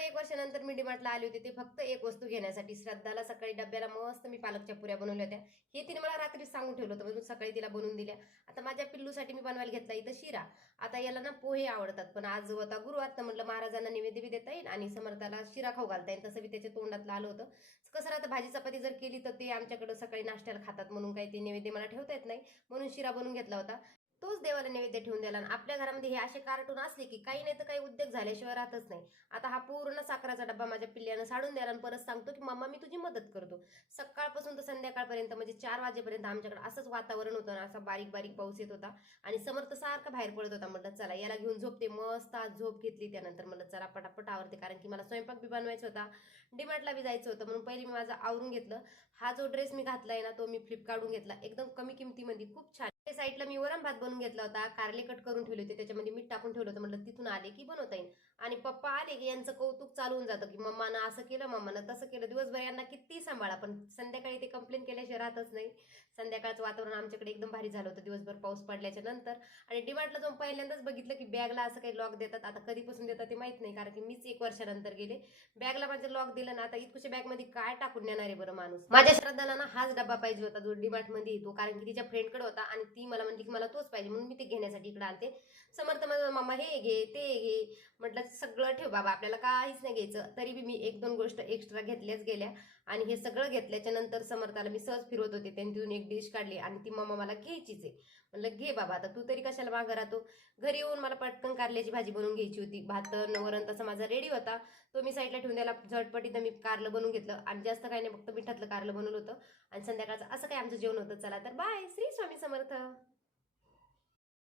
1 वर्षानंतर मी डीमार्टला आले होते ते फक्त एक वस्तू घेण्यासाठी. श्रद्धाला सकाळी डब्याला मस्त मी पालकच्या पुऱ्या बनवल्या होत्या. हे तिने मला रात्री सांगून ठेवलं होतं म्हणून सकाळी तिला बनवून दिल्या. आता माझ्या पिल्लूसाठी मी बनवायला घेतला इथं शिरा. आता याला ना पोहे आवडतात, पण आज होता गुरुवार तर म्हटलं महाराजांना निवेद्य बी देता येईल आणि समर्थाला शिरा खाऊ घालता येईल. तसं बी त्याच्या तोंडातलं आलं होतं. कसं राहतं भाजी चपाती जर केली तर ते आमच्याकडं सकाळी नाश्त्याला खातात म्हणून काही ते निवेद्य मला ठेवता येत नाही, म्हणून शिरा बनवून घेतला होता. तोच देवाला नैवेद्य ठेवून द्यायला. आणि आपल्या घरामध्ये हे असे कार्टून असले की काही नाही तर काही उद्योग झाल्याशिवाय राहतच नाही. आता हा पूर्ण साखराचा डब्बा माझ्या पिल्ल्यानं साडून द्यायला आणि परत सांगतो की मम्मा मी तुझी मदत करतो. सकाळपासून तर संध्याकाळपर्यंत म्हणजे 4 वाजेपर्यंत आमच्याकडे असंच वातावरण होतं ना, असा बारीक बारीक पाऊस येत होता आणि समर्थ सारखा बाहेर पडत होता. म्हटलं चला याला घेऊन झोपते. मस्त आज झोप घेतली. त्यानंतर म्हटलं चला पटापट आवरते, कारण की मला स्वयंपाक बी बनवायचा होता, डीमार्टला बी जायचं होतं, म्हणून पहिले मी माझं आवरून घेतलं. हा जो ड्रेस मी घातलाय ना तो मी फ्लिपकार्टून घेतला, एकदम कमी किमतीमध्ये, खूप छान. साईडला मी वरण भात बनवून घेतला होता, कारले कट करून ठेवले होते, त्याच्यामध्ये मीठ टाकून ठेवलं होतं, म्हटलं तिथून आले की बनवता येईल. आणि पप्पा आले की यांचं कौतुक चालू होऊन जातं की मम्मानं असं केलं, मम्मानं तसं केलं. दिवसभर यांना किती सांभाळा, पण संध्याकाळी ते कंप्लेन केल्याशिवाय राहतच नाही. संध्याकाळचं वातावरण आमच्याकडे एकदम भारी झालं होतं दिवसभर पाऊस पडल्याच्या नंतर. आणि डीमार्टला जाऊन पहिल्यांदाच बघितलं की बॅगला असं काही लॉक देतात. आता कधीपासून देतात ते माहित नाही, कारण की मीच 1 वर्षानंतर गेले. बॅगला माझं लॉक दिलं ना, आता इतकुशा बॅगमध्ये काय टाकून नेणार आहे बरं माणूस. माझ्या श्रद्धाला ना हाच डब्बा पाहिजे होता जो डीमार्ट मध्ये येतो, कारण की तिच्या फ्रेंडकडे होता आणि ती मला म्हणली की मला तोच पाहिजे, म्हणून मी ते घेण्यासाठी इकडे आलते. समर्थ माझा मम्मा हे घे ते घे, म्हटलं सगळं ठेव बाबा, आपल्याला काहीच नाही घ्यायचं. तरी बी मी 1-2 गोष्ट एक्स्ट्रा घेतल्याच गेल्या. आणि हे सगळं घेतल्याच्या नंतर समर्थाला मी सहज फिरवत होते, त्यांनी तिथून एक डिश काढली आणि ती मम्मा मला घ्यायचीच आहे. म्हणलं घे बाबा, आता तू तरी कशाला मागं राहतो. घरी येऊन मला पटकन कारल्याची भाजी बनवून घ्यायची होती. भात वरण तसा माझा रेडी होता, तो मी साईडला ठेवून द्यायला झटपटीत मी कारलं बनवून घेतलं. आणि जास्त काही नाही, फक्त मिठातलं कारलं बनवलं होतं. आणि संध्याकाळचं असं काही आमचं जेवण होतं. चला तर बाय, श्री स्वामी समर्थ.